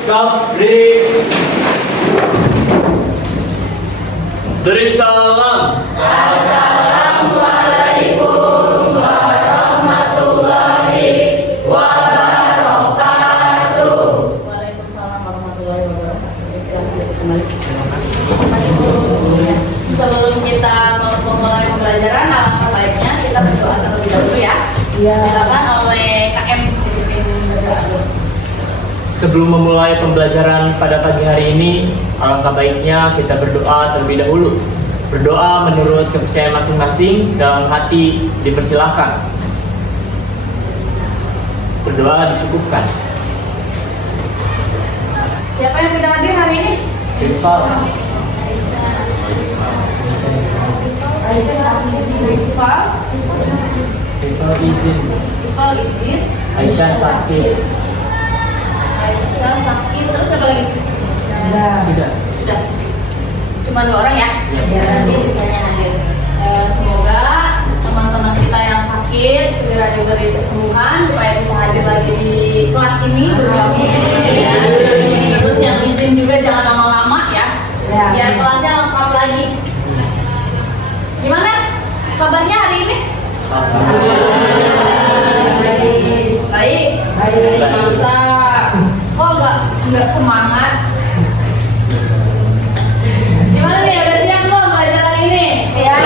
Stop, break. Beri salam. Assalamualaikum warahmatullahi wabarakatuh. Waalaikumsalam warahmatullahi wabarakatuh. Silakan kembali. Sebelum kita memulai pembelajaran, alangkah baiknya kita berdoa terlebih dahulu ya. Silakan oleh KM Disiplin Berdoa. Sebelum memulai pembelajaran pada pagi hari ini, alangkah baiknya kita berdoa terlebih dahulu. Berdoa menurut kepercayaan masing-masing, dalam hati dipersilahkan. Berdoa dicukupkan. Siapa yang tidak hadir hari ini? Rifal. Rifal izin. izin. Aisyah sakit. Aisyah sakit, terus siapa lagi? Sudah. Sudah. Cuma 2 orang ya? Ya. Nanti sisanya hadir. Semoga teman-teman kita yang sakit segera diberi kesembuhan supaya bisa hadir lagi di kelas ini bergabung ya. Terus yang izin juga jangan lama-lama ya. Biar kelasnya lengkap lagi. Gimana kabarnya hari ini? Baik. Bisa. Kok nggak semangat? Gimana nih, udah siap belum pelajaran ini? Siap.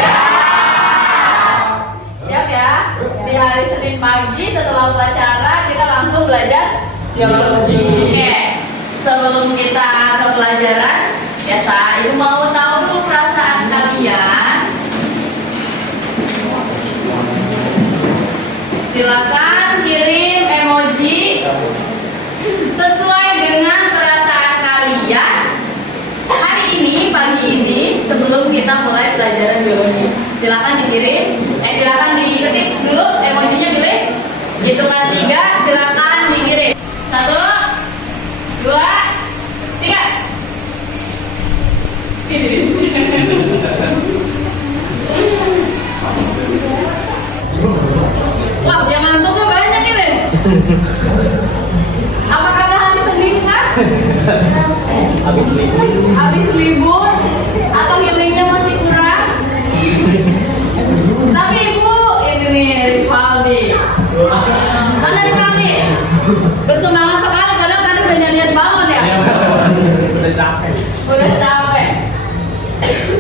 Siap ya? Di hari Senin pagi setelah upacara kita langsung belajar biologi. Oke. Sebelum kita ke pelajaran, biasa Ibu mau tahu dulu perasaan kalian. Silakan kirim emoji sesuai dengan perasaan kalian hari ini, pagi ini, sebelum kita mulai pelajaran biologi. Silakan dikirim, silakan diketik dulu emojinya, pilih. Hitungan 3, silakan dikirim. 1, 2, 3. Wah, yang ngantuknya banyak ini. Apa karena hari Senin kan? Habis libur. Habis libur atau healingnya masih kurang? Tapi Ibu, ini nih Rivaldi. Mana Rivaldi? Bersemangat sekali karena tadi udah nyanyian banget ya. Udah capek. Udah capek.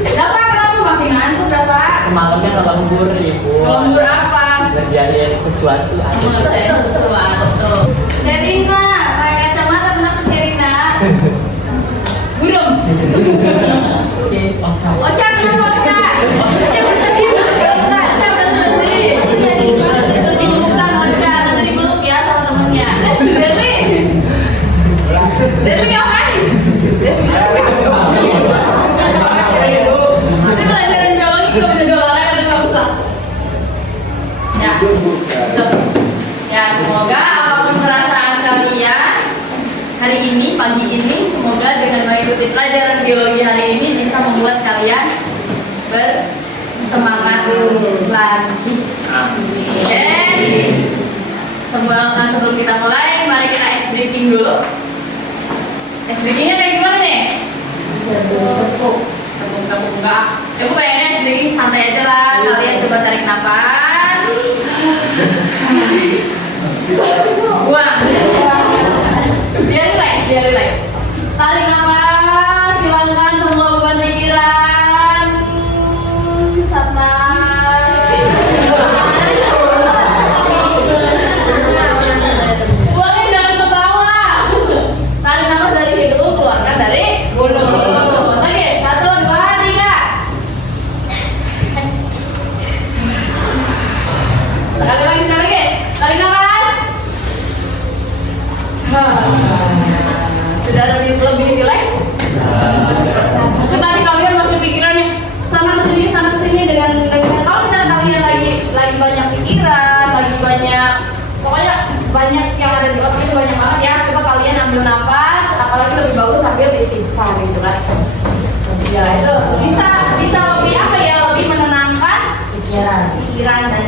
Dapat kenapa masih ngantuk Dapat? Semalamnya nggak lembur, Ibu. Lembur apa? Ngerjain sesuatu aja. Sesuatu. Sherina, pakai kacamata kenapa Sherina? Gudung. Ocha kenapa Ocha? Ocha bersedih. Ocha bersedih. Besok dibuka Ocha, nanti dipeluk ya sama temennya. Deli. Deli ngapain? Ini pelajaran biologi kalau menjadi olahraga atau nggak usah? Ya. Ya, semoga apapun perasaan kalian hari ini, pagi ini, semoga dengan mengikuti pelajaran biologi hari ini bisa membuat kalian bersemangat lagi. Oke. Sebelum kita mulai, mari kita ice breathing dulu. Ice breathingnya kayak gimana nih? Tepuk enggak. Ibu bayangin ice breathing santai aja lah. Kalian coba tarik nafas. Buang. Biar relax. Tarik nafas, hilangkan semua beban pikiran. Santai. Buangnya jangan ke bawah. Tarik nafas dari hidung, keluarkan dari mulut. Oke, 1, 2, 3. Sekali lagi. Tarik nafas. Sudah lebih relax. Mungkin tadi kalian masih pikirannya sana kesini dengan kalau misalnya kalian lagi banyak pikiran, lagi banyak, pokoknya banyak yang ada di otak itu banyak banget ya. Coba kalian ambil nafas, apalagi lebih bagus sambil istighfar gitu kan. Ya itu bisa lebih apa ya, lebih menenangkan pikiran dan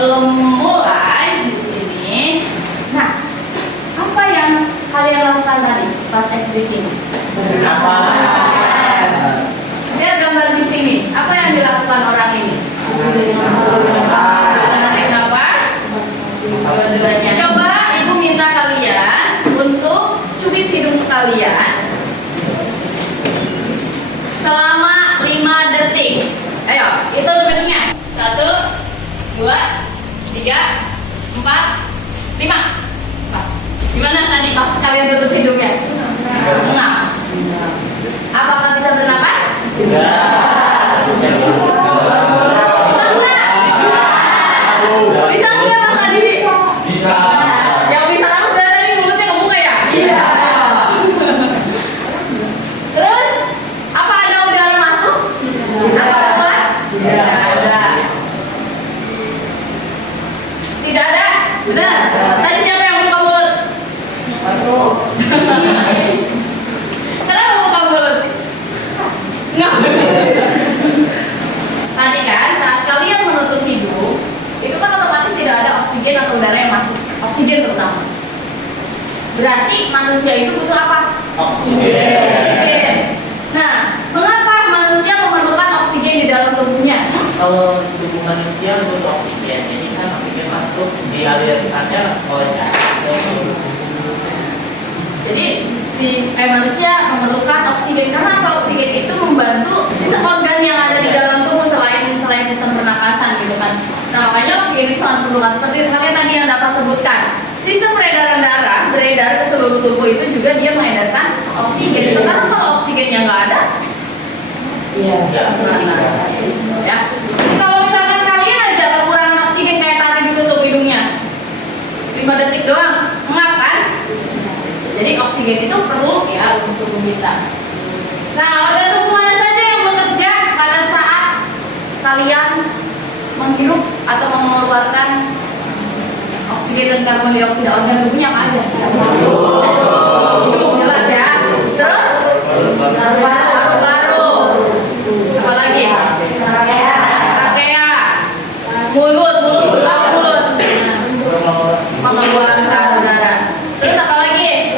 sebelum mulai di sini, nah, apa yang kalian lakukan tadi pas SBK ini? Lihat gambar di sini. Apa yang dilakukan orang ini? Tarik nafas. Dua-duanya. Coba ibu minta kalian untuk cubit hidung kalian selama 5 detik. Ayo, itu hidungnya. 1, 2, 3, 4, 5. Pas. Gimana tadi pas kalian tutup hidungnya? 6. Apakah bisa bernapas? Bisa nggak Mas Adi? Bisa. Yang bisa langsung dari tadi mulutnya kebuka ya? Iya. Terus apa ada udara masuk? Atau keluar? Tidak ada. Tidak ada? Benar. Tadi siapa yang buka mulut? Aku. Kenapa buka mulut? Enggak. Tadi kan saat kalian menutup hidung, itu kan otomatis tidak ada oksigen atau udara yang masuk. Oksigen terutama. Berarti manusia itu butuh apa? Oksigen. Nah, mengapa manusia memerlukan oksigen di dalam tubuhnya? Kalau tubuh manusia butuh oksigen, jadi kan oksigen masuk dialirkannya oleh darah. Jadi manusia memerlukan oksigen karena apa? Oksigen itu membantu sistem organ yang ada di dalam tubuh selain sistem pernapasan gitu kan. Nah makanya oksigen itu sangat perlu. Seperti kalian tadi yang dapat sebutkan, sistem peredaran darah beredar ke seluruh tubuh itu juga dia mengedarkan oksigen. Sekarang kalau oksigennya nggak ada, Iya. ya. Kalau misalkan kalian aja kekurangan oksigen kayak tadi ditutup hidungnya 5 detik doang, ngap kan? Jadi oksigen itu perlu ya untuk tubuh kita. Nah, organ tubuh mana saja yang bekerja pada saat kalian menghirup atau mengeluarkan oksigen dan karbon dioksida? Organ tubuhnya apa aja? Hidung jelas ya. Terus paru-paru. Apa lagi? Trachea. Mulut mengeluarkan udara. Terus apa lagi?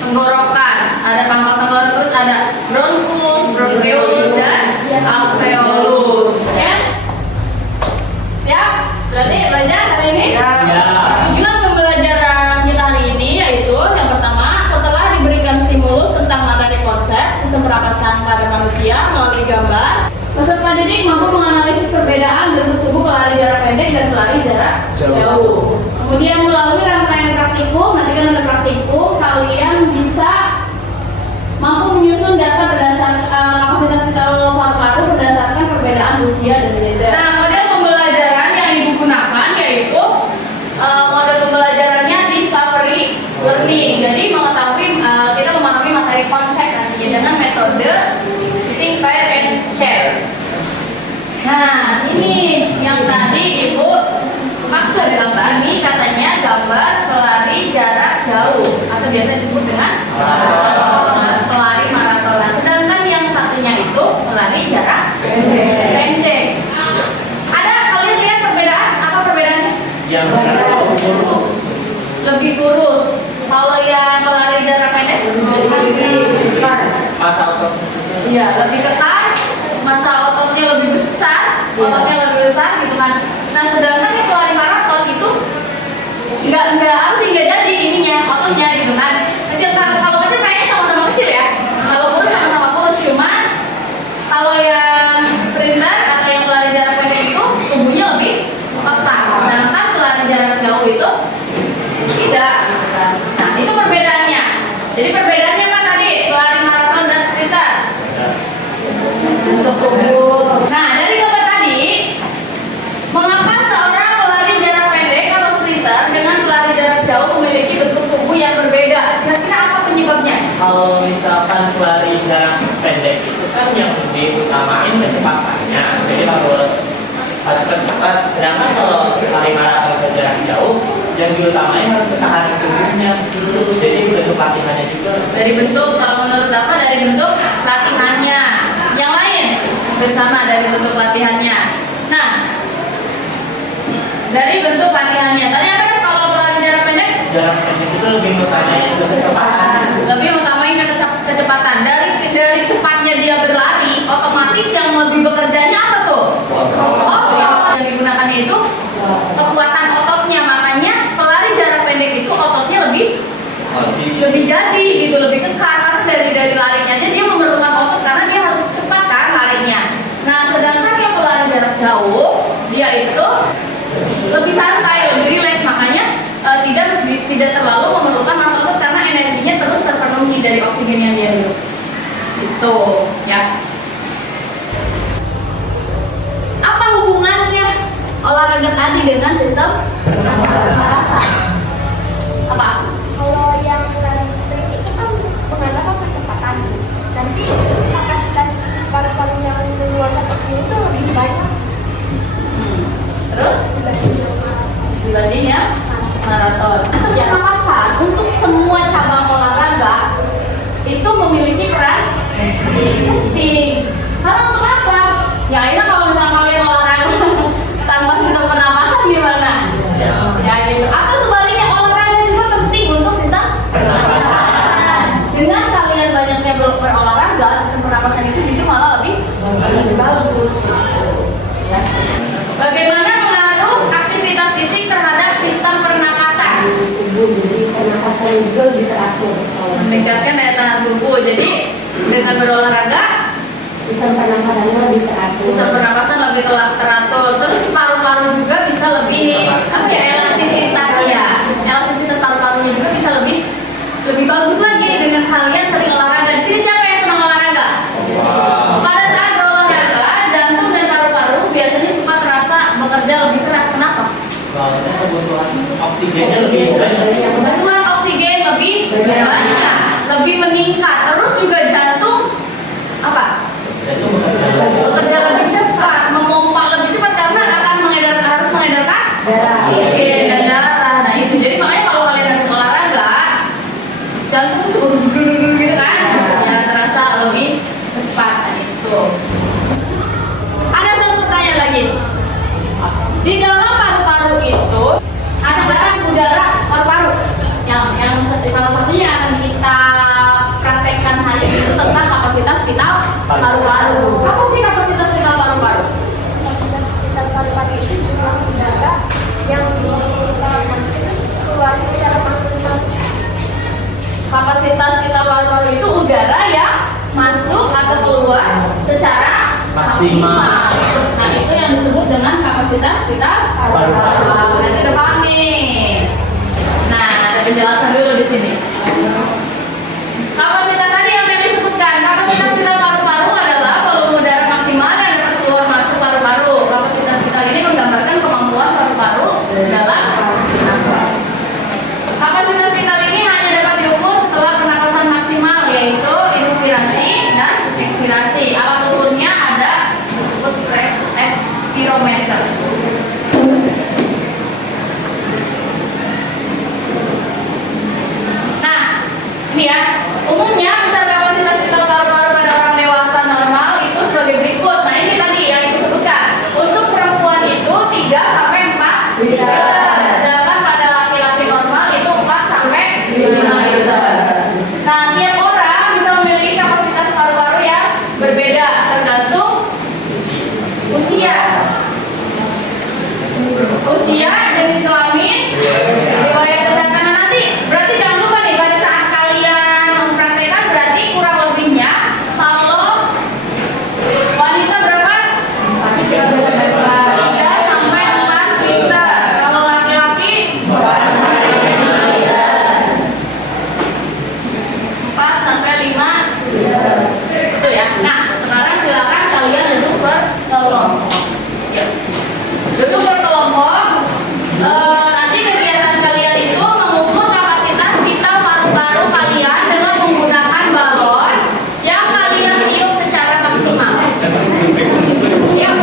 Tenggorokan, ada pangkal tenggorokan, terus ada bronkus, bronchioles dan alveolus. Ya? Siap? Berarti belajar hari ini? Tujuan pembelajaran kita hari ini yaitu yang pertama, setelah diberikan stimulus tentang materi konsep sistem pernapasan pada manusia melalui gambar, peserta didik mampu menganalisis perbedaan bentuk tubuh pelari jarak pendek dan pelari jarak jauh. Kemudian melalui rangkaian praktikum, nanti kan ada praktikum, kalian bisa mampu menyusun data berdasarkan kapasitas vital paru-paru berdasarkan perbedaan usia dan gender. Nah, model pembelajaran yang ibu gunakan yaitu model pembelajarannya discovery learning. Jadi mengetahui kita memahami materi konsep nantinya dengan metode think, pair, and share. Nah, ini yang tadi ibu maksud gambar ini katanya gambar pelari jarak jauh atau biasa disebut dengan pelari maraton. Nah, sedangkan yang satunya itu pelari jarak pendek. Ada kalian lihat perbedaan? Apa perbedaannya? Yang kurus. Lebih kurus. Kalau yang pelari jarak pendek? Masa otot. Iya, lebih ketat. Masa ototnya lebih besar. Ototnya lebih besar gitu kan. Nah, sedangkan yang pelari maraton itu nggak jadi ininya ototnya gitu kan. Kecil, kalau kecil kayaknya sama-sama kecil ya. Kalau kurus sama-sama kurus, cuma kalau yang sprinter atau yang pelari jarak pendek itu tubuhnya lebih ketat. Sedangkan pelari jarak jauh itu tidak. Nah, itu perbedaannya. Jadi perbedaannya apa tadi? Pelari maraton dan sprinter. Untuk tubuh. Nah, dari gambar tadi, mengapa seorang pelari jarak pendek atau sprinter dengan pelari jarak jauh memiliki bentuk tubuh yang berbeda? Kira-kira apa penyebabnya? Kalau misalkan pelari jarak pendek itu kan yang diutamain kecepatannya, jadi harus cepat-cepat. Sedangkan kalau pelari maraton atau jarak jauh, yang diutamain harus ketahanan tubuhnya. Jadi bentuk latihannya juga. Dari bentuk, kalau menurut Bapak dari bentuk latihannya. Yang lain bersama dari bentuk latihannya. Nah, Dari bentuk latihannya. Tadi apa ya kalau pelari jarak pendek? Jarak pendek itu lebih utamain ke kecepatan. Lebih utamain kecepatan. Dari cepatnya dia berlari, otomatis yang lebih bekerjanya apa tuh? Otot. Yang digunakannya itu kekuatan ototnya. Makanya pelari jarak pendek itu ototnya lebih jadi gitu, lebih kekar. Karena dari larinya aja dia memerlukan otot karena dia harus cepat kan larinya. Nah, sedangkan yang pelari jarak jauh dia itu lebih santai, lebih rileks, makanya tidak terlalu memerlukan massa otot karena energinya terus terpenuhi dari oksigen yang dia hirup. Itu ya. Apa hubungannya olahraga tadi dengan sistem pernapasan? Apa? Kalau yang lari sprint itu kan mengandalkan kecepatan, nanti kapasitas paru-paru yang mengeluarkan oksigen itu lebih banyak Terus dibanding ya maraton. Pernapasan untuk semua cabang olahraga itu memiliki peran penting. Karena untuk apa? Ya ini kalau misalnya kalian olahraga tanpa sistem pernapasan gimana? Ya gitu. Atau sebaliknya olahraga juga penting untuk sistem pernapasan. Dengan kalian banyaknya berolahraga, sistem pernapasan itu justru malah lebih bagus. Ya. Bagaimana pengaruh aktivitas fisik terhadap sistem pernapasan? jadi pernapasan juga lebih teratur. Meningkatkan daya tahan tubuh. Jadi dengan berolahraga Sistem pernapasannya lebih teratur. sistem pernapasan lebih teratur. Terus paru-paru juga bisa lebih elastisitas ya. Elastisitas paru-parunya juga bisa lebih bagus lagi dengan kalian sering olahraga. Di sini siapa yang senang olahraga? Pada saat berolahraga, jantung dan paru-paru biasanya suka terasa bekerja lebih keras. Kenapa? Soalnya kebutuhan oksigennya lebih banyak. Kebutuhan oksigen lebih banyak, lebih meningkat. Terus juga jantung apa? Itu Bekerja lebih cepat, memompa lebih cepat karena akan harus mengedarkan oksigen dan darah. Nah itu jadi makanya kalau kalian habis olahraga, jantung suruh gitu kan, ya terasa lebih cepat. Nah, itu. Ada satu pertanyaan lagi. Di dalam paru-paru itu ada udara paru-paru. Yang salah satunya akan kita praktekkan hari ini itu tentang kapasitas vital paru-paru. Apa sih kapasitas vital paru-paru? Kapasitas vital paru-paru itu jumlah udara yang kita masuk itu keluar secara maksimal. Kapasitas vital paru-paru itu udara yang masuk atau keluar secara maksimal. Nah itu yang disebut dengan kapasitas vital paru-paru. Nanti udah paham nih. Nah ada penjelasan dulu di sini. Kapasitas tadi yang Meli sebutkan, kapasitas vital paru-paru adalah volume udara maksimal yang dapat keluar masuk paru-paru. Kapasitas vital ini menggambarkan kemampuan paru-paru dalam bernafas. Kapasitas vital ini hanya dapat diukur setelah pernapasan maksimal, yaitu inspirasi dan ekspirasi. Alat ukurnya ada disebut spirometer. Nah, ini ya. Umumnya besar kapasitas vital paru-paru pada orang dewasa normal itu sebagai berikut. Nah, ini tadi yang aku sebutkan. Untuk perempuan itu 3 sampai 4 liter. Sedangkan pada laki-laki normal itu 4 sampai 5 liter. Nah, tiap orang bisa memiliki kapasitas paru-paru yang berbeda tergantung usia, jenis kelamin, riwayat kesehatan. Nanti berarti jangan lupa nih pada saat kalian mempraktekkan berarti kurang lebihnya kalau wanita berapa? 3 sampai 4 liter. Kalau laki-laki 4 sampai 5 liter. Itu ya. Nah, sekarang silakan kalian duduk berkelompok. Duduk berkelompok. Nanti kegiatan kalian itu mengukur kapasitas vital paru-paru kalian dengan menggunakan balon yang kalian tiup secara maksimal. Yuk.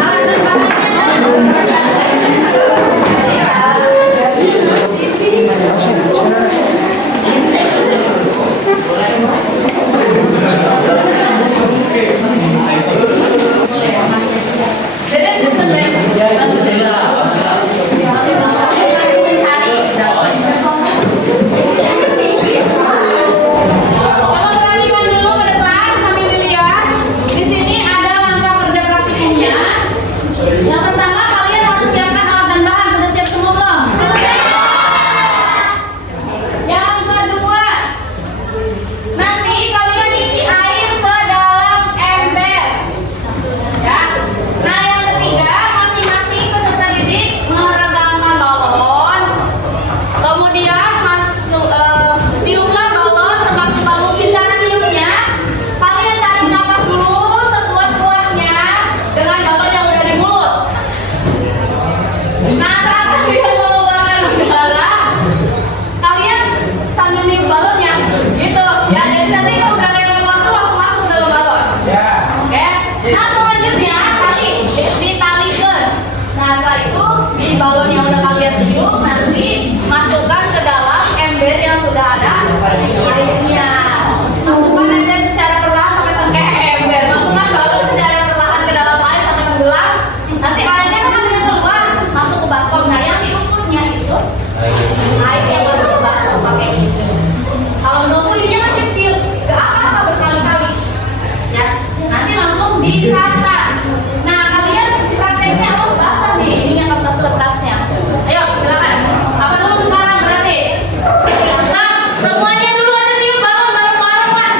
Alat dan bahannya. isi balon yang udah kalian tiup nanti masukkan ke dalam ember yang sudah ada airnya. Masukkan aja secara perlahan sampai ke ember. Masukkan balon secara perlahan ke dalam air sampai tenggelam. Nanti airnya kan ada yang keluar masuk ke baskom. Nah yang diukurnya itu air yang masuk ke baskom pakai itu. Kalau nunggu ini kan kecil, gak apa-apa berkali-kali. Ya, nanti langsung dicatat. Nah kalian prakteknya harus basah nih, ini yang kertas-kertasnya. Ayo silakan. Apa dulu sekarang berarti? Nah, semuanya dulu aja tiup balon bareng-bareng lah.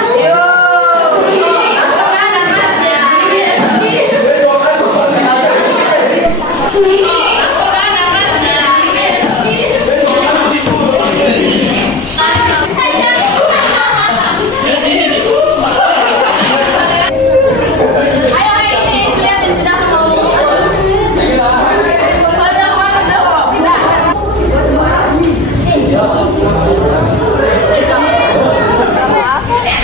Masukkan nafasnya. Masukkan nafasnya. Ayo ini lihatin sudah mau ngumpul. Banyak banget dong.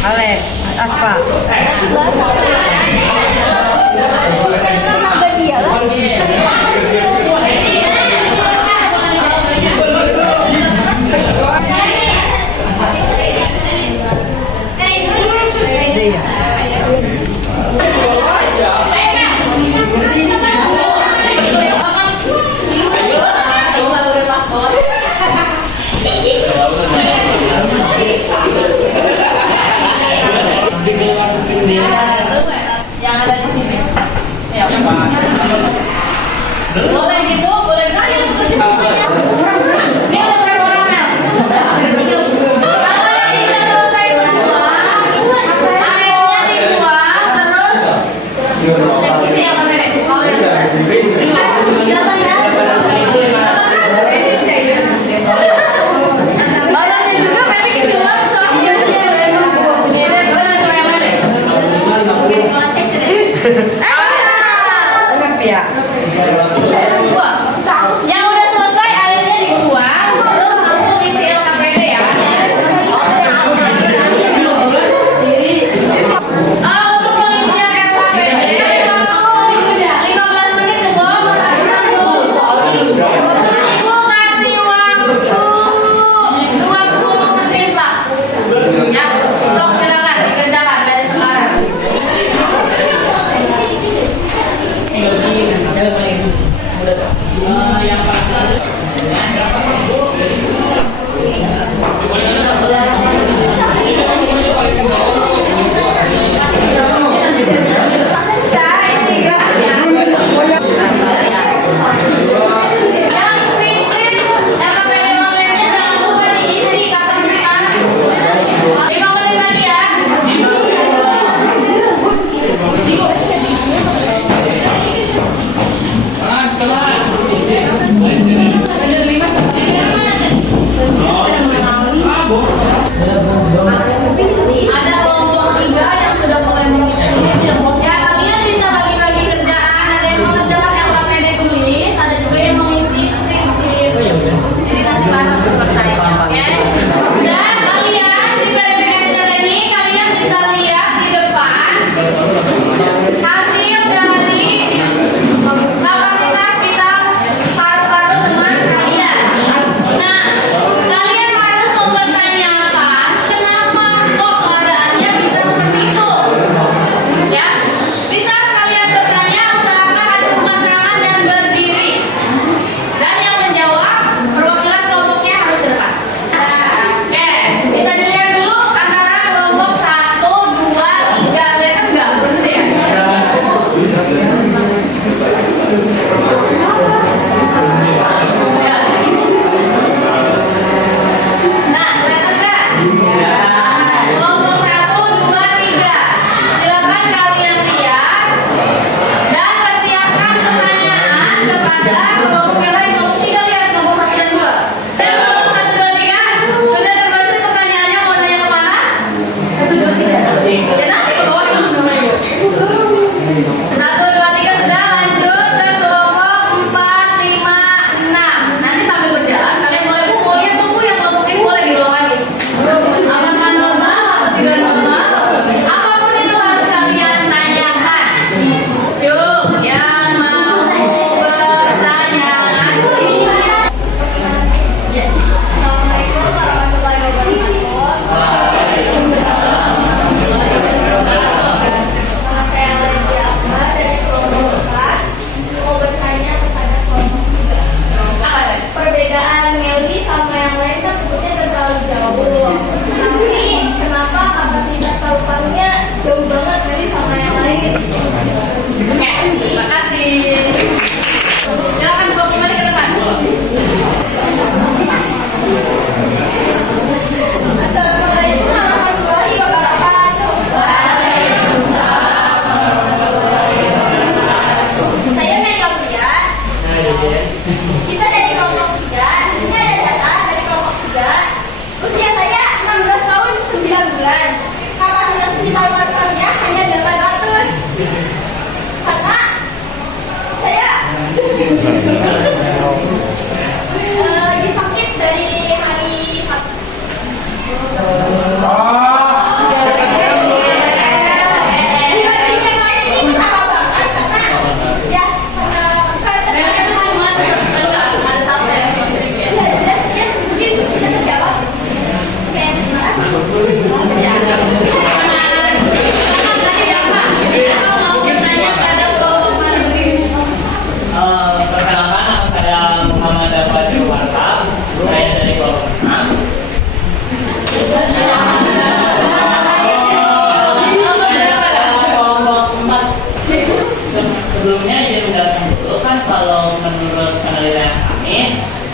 Ale, Aspa. Tenaga dia lagi. Yang ada di sini. Ya. Boleh gitu, boleh kali ini udah berapa orang Mel? Kalau yang sudah selesai semua, airnya dibuang terus isi apa Nenek? Kalau yang balonnya juga Meli kecil banget soalnya. Ya. Yang udah selesai airnya dibuang, terus langsung isi LKPD ya. Untuk pengisian LKPD 15 menit sebelum Ibu kasih waktu 20 menit lah. Ya, sok silakan dikerjakan dari sekarang. Yang Yang prinsip LKPD online-nya jangan lupa diisi kapasitas 5 menit lagi ya. Ada kelompok 3 yang sudah mulai mengisi. Ya kalian bisa bagi-bagi kerjaan. Ada yang mengerjakan LKPD tulis, ada juga yang mengisi prinsip. Jadi nanti bareng selesainya, oke? Sudah kalian di verifikasi data ini kalian bisa lihat di depan hasil dari kapasitas vital paru-paru teman kalian. Nah, kalian harus mempertanyakan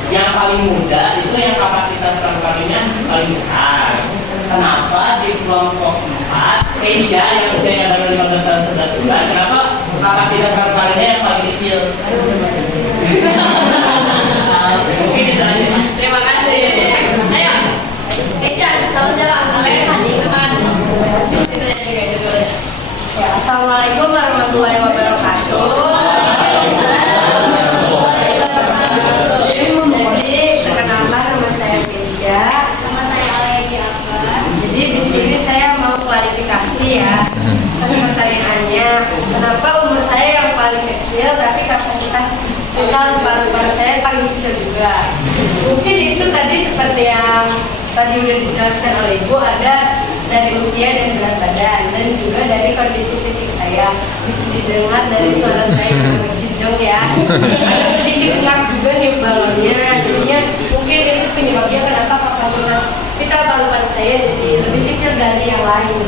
yang paling muda itu yang kapasitas paru-parunya paling besar. Kenapa di kelompok 4 Keisha yang usianya baru 15 tahun 11 bulan, kenapa kapasitas paru-parunya yang paling kecil? Mungkin itu aja. Terima kasih. Ayo, Keisha, salam jalan. Ya, assalamualaikum warahmatullahi wabarakatuh. Jadi perkenalkan nama saya Keisha. Nama saya Alenia. Jadi di sini saya mau klarifikasi ya atas pertanyaannya, kenapa umur saya yang paling kecil tapi kapasitas vital paru-paru saya paling kecil juga. Mungkin itu tadi seperti yang tadi udah dijelaskan oleh Ibu, ada dari usia dan berat badan dan juga dari kondisi fisik saya. Bisa didengar dari suara saya yang berjendong ya. Ada sedikit ngap juga nih balonnya. Jadinya mungkin itu penyebabnya kenapa kapasitas vital paru-paru saya jadi lebih kecil dari yang lain.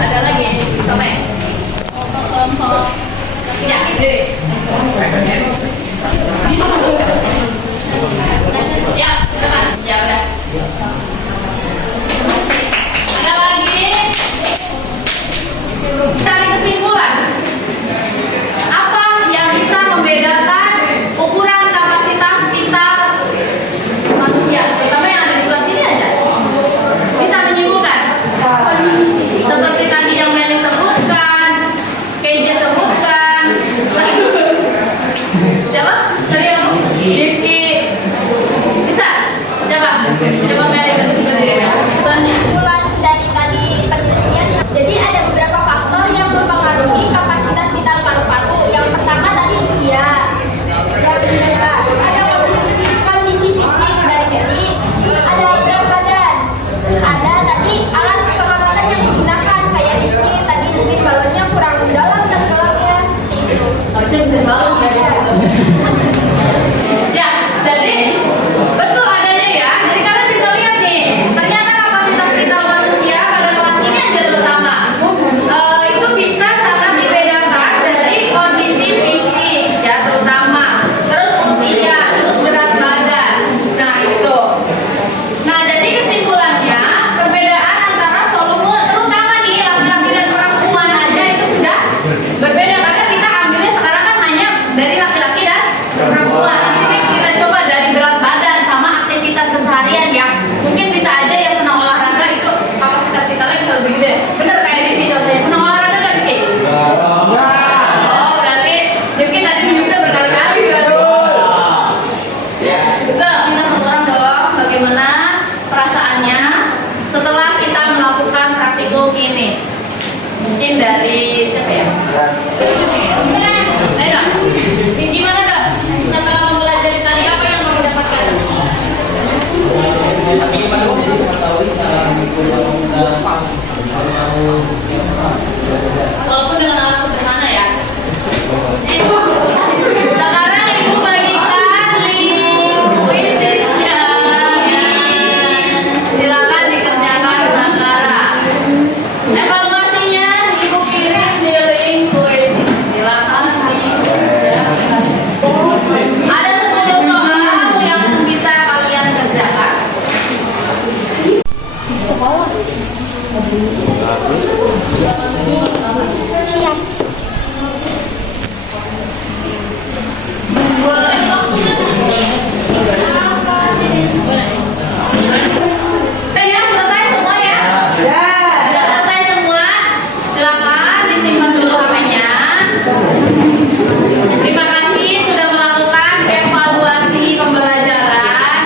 Ada lagi? Sampai. Ya, diri. Ya, silakan. Ya udah. Ada lagi? Cari kesimpulan. Apa yang bisa membedakan ukuran kapasitas vital manusia? Terutama yang ada di kelas ini aja. Bisa menyimpulkan? Seperti tadi yang Meli sebutkan, Keisha sebutkan. Siapa? Tadi yang Diki. Bisa? Coba Meli bersihkan diri. Tanya. Kesimpulan dari tadi penelitian, jadi ada beberapa faktor yang mempengaruhi kapasitas vital paru-paru. Yang pertama tadi usia, yang kedua ada kondisi fisik dari Kelly, ada berat badan, terus ada tadi alat pengamatan yang digunakan kayak Rizky tadi mungkin balonnya kurang dalam dan gelapnya seperti itu. Harusnya bisa bangun ya gitu. Ya, jadi betul adanya ya. Jadi kalian bisa lihat nih, ternyata kapasitas vital manusia pada kelas ini aja terutama itu bisa sangat dibedakan dari kondisi fisik ya terutama, terus usia, terus berat badan. Nah itu. Nah jadi kesimpulannya perbedaan antara volume terutama nih laki-laki dan perempuan aja itu sudah berbeda karena kita ambilnya sekarang kan hanya dari laki-laki dan perempuan. Nanti next kita coba dari berat badan sama aktivitas keseharian ya. Mungkin bisa aja yang senang olahraga itu kapasitas vitalnya bisa lebih gede. Bener kayak Devi contohnya, senang olahraga kan Devi? Oh berarti Devi tadi menyebutnya berkali-kali baru. Coba kita seorang dong bagaimana perasaannya setelah kita melakukan praktikum ini. Mungkin dari siapa ya? Ayo, gimana dok? Setelah mempelajari tadi apa yang kamu dapatkan? Tapi baru jadi mengetahui cara Walaupun dengan alat sederhana ya. Sekarang ibu bagikan link kuisisnya. Silakan dikerjakan sekarang. Evaluasinya ibu kirim di link kuis. Silakan dikerjakan. Ada 10 soal yang bisa kalian kerjakan. Kayaknya selesai semua ya? Sudah selesai semua? Silakan disimpan dulu HP-nya. Terima kasih sudah melakukan evaluasi pembelajaran.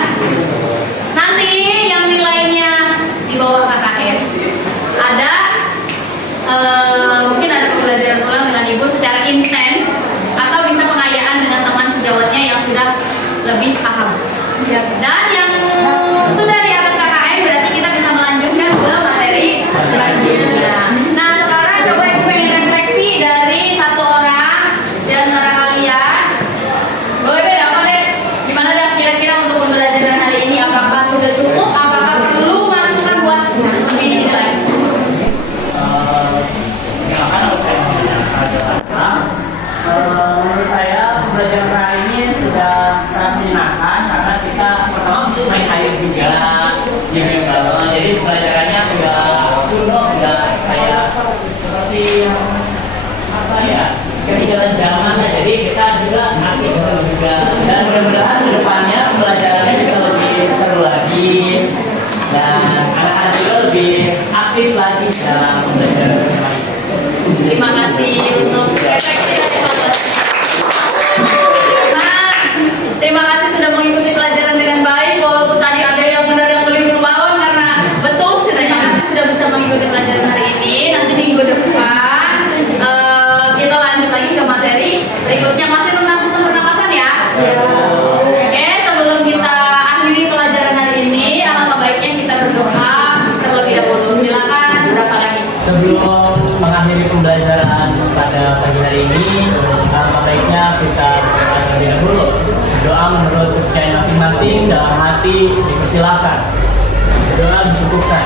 Nanti yang nilainya di bawah KKN ada mungkin ada pembelajaran ulang dengan ibu secara intens atau bisa pengayaan dengan teman sejawatnya yang sudah lebih paham. Dan yang sudah di atas KKN berarti kita bisa melanjutkan ke materi selanjutnya. Nah sekarang coba ibu pengen refleksi dari satu orang di antara kalian. Boleh deh, apa deh? Gimana dah kira-kira untuk pembelajaran hari ini? Apakah sudah cukup? Apakah perlu masukan buat lebih nilai? apa ya, ketinggalan zaman lah. Jadi kita juga asik seru juga. Dan mudah-mudahan kedepannya pembelajarannya bisa lebih seru lagi dan anak-anak juga lebih aktif lagi dalam pembelajaran bersama ini. Terima kasih untuk refleksi dari kelas. Terima kasih sudah mengikuti pelajaran dengan baik. Walaupun tadi ada yang benar yang beli balon karena betul terima kasih sudah bisa mengikuti pelajaran hari ini. Nanti minggu depan kita lanjut lagi ke materi berikutnya masih tentang sistem pernapasan ya. Oke, sebelum kita akhiri pelajaran hari ini, alangkah baiknya kita berdoa terlebih dahulu. Silakan berdoa lagi. Sebelum mengakhiri pembelajaran pada pagi hari ini, alangkah baiknya kita berdoa terlebih dahulu. Doa menurut kepercayaan masing-masing dalam hati dipersilakan. Doa dicukupkan.